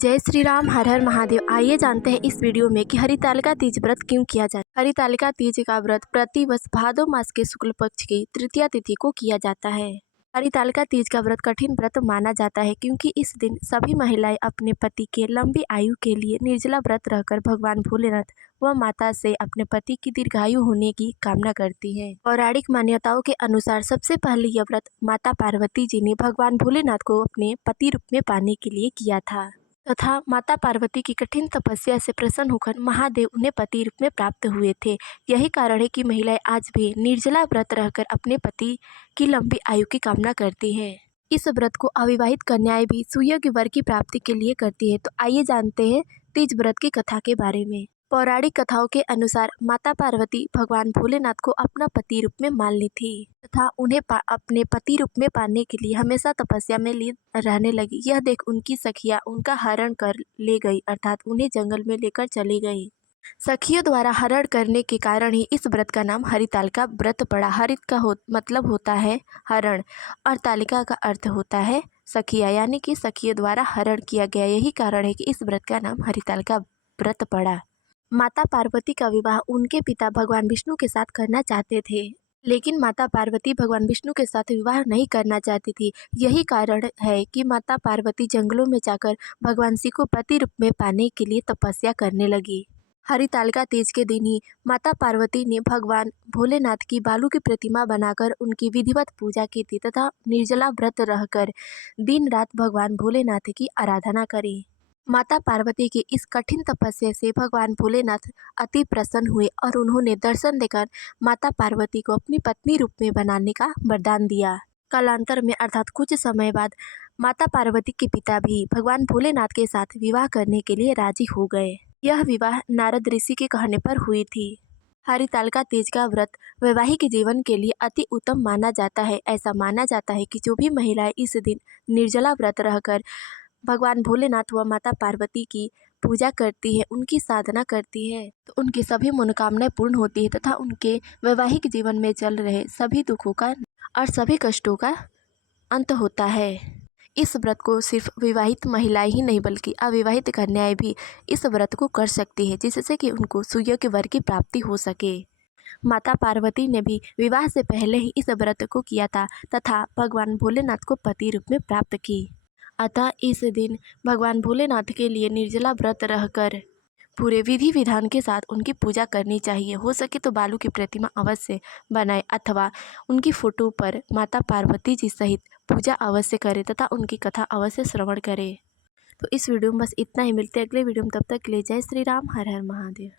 जय श्री राम, हर हर महादेव। आइए जानते हैं इस वीडियो में कि हरितालिका तीज व्रत क्यों किया जाता है। हरितालिका तीज का व्रत प्रतिवर्ष भादो मास के शुक्ल पक्ष की तृतीया तिथि को किया जाता है। हरितालिका तीज का व्रत कठिन व्रत माना जाता है क्योंकि इस दिन सभी महिलाएं अपने पति के लंबी आयु के लिए निर्जला व्रत रहकर भगवान भोलेनाथ व माता से अपने पति की दीर्घायु होने की कामना करती हैं। पौराणिक मान्यताओं के अनुसार सबसे पहले यह व्रत माता पार्वती जी ने भगवान भोलेनाथ को अपने पति रूप में पाने के लिए किया था तथा माता पार्वती की कठिन तपस्या से प्रसन्न होकर महादेव उन्हें पति रूप में प्राप्त हुए थे। यही कारण है कि महिलाएं आज भी निर्जला व्रत रहकर अपने पति की लंबी आयु की कामना करती हैं। इस व्रत को अविवाहित कन्याएं भी सुयोग्य वर की प्राप्ति के लिए करती है। तो आइए जानते हैं तीज व्रत की कथा के बारे में। पौराणिक कथाओं के अनुसार माता पार्वती भगवान भोलेनाथ को अपना पति रूप में मान ली थी तथा उन्हें अपने पति रूप में पाने के लिए हमेशा तपस्या में लीन रहने लगी। यह देख उनकी सखियां उनका हरण कर ले गई, अर्थात उन्हें जंगल में लेकर चली गई। सखियों द्वारा हरण करने के कारण ही इस व्रत का नाम हरितालिका व्रत पड़ा। हरित का मतलब होता है हरण और तालिका का अर्थ होता है सखिया, यानी कि सखियों द्वारा हरण किया गया। यही कारण है कि इस व्रत का नाम हरितालिका व्रत पड़ा। माता पार्वती का विवाह उनके पिता भगवान विष्णु के साथ करना चाहते थे, लेकिन माता पार्वती भगवान विष्णु के साथ विवाह नहीं करना चाहती थी। यही कारण है कि माता पार्वती जंगलों में जाकर भगवान शिव को पति रूप में पाने के लिए तपस्या करने लगी। हरितालिका तीज के दिन ही माता पार्वती ने भगवान भोलेनाथ की बालू की प्रतिमा बनाकर उनकी विधिवत पूजा की थी तथा निर्जला व्रत रहकर दिन रात भगवान भोलेनाथ की आराधना करी। माता पार्वती की इस कठिन तपस्या से भगवान भोलेनाथ अति प्रसन्न हुए और उन्होंने दर्शन देकर माता पार्वती को अपनी पत्नी रूप में बनाने का वरदान दिया। कालांतर में अर्थात कुछ समय बाद माता पार्वती के पिता भी भगवान भोलेनाथ के साथ विवाह करने के लिए राजी हो गए। यह विवाह नारद ऋषि के कहने पर हुई थी। हरितालिका तीज का व्रत वैवाहिक जीवन के लिए अति उत्तम माना जाता है। ऐसा माना जाता है कि जो भी महिलाएं इस दिन निर्जला व्रत रहकर भगवान भोलेनाथ व माता पार्वती की पूजा करती है, उनकी साधना करती है, तो उनकी सभी मनोकामनाएं पूर्ण होती है तथा उनके वैवाहिक जीवन में चल रहे सभी दुखों का और सभी कष्टों का अंत होता है। इस व्रत को सिर्फ विवाहित महिलाएं ही नहीं बल्कि अविवाहित कन्याएं भी इस व्रत को कर सकती है, जिससे कि उनको सुयोग्य वर की प्राप्ति हो सके। माता पार्वती ने भी विवाह से पहले ही इस व्रत को किया था तथा भगवान भोलेनाथ को पति रूप में प्राप्त की। अतः इस दिन भगवान भोलेनाथ के लिए निर्जला व्रत रहकर पूरे विधि विधान के साथ उनकी पूजा करनी चाहिए। हो सके तो बालू की प्रतिमा अवश्य बनाए अथवा उनकी फोटो पर माता पार्वती जी सहित पूजा अवश्य करें तथा उनकी कथा अवश्य श्रवण करें। तो इस वीडियो में बस इतना ही। मिलते हैं अगले वीडियो में, तब तक के लिए जय श्री राम, हर हर महादेव।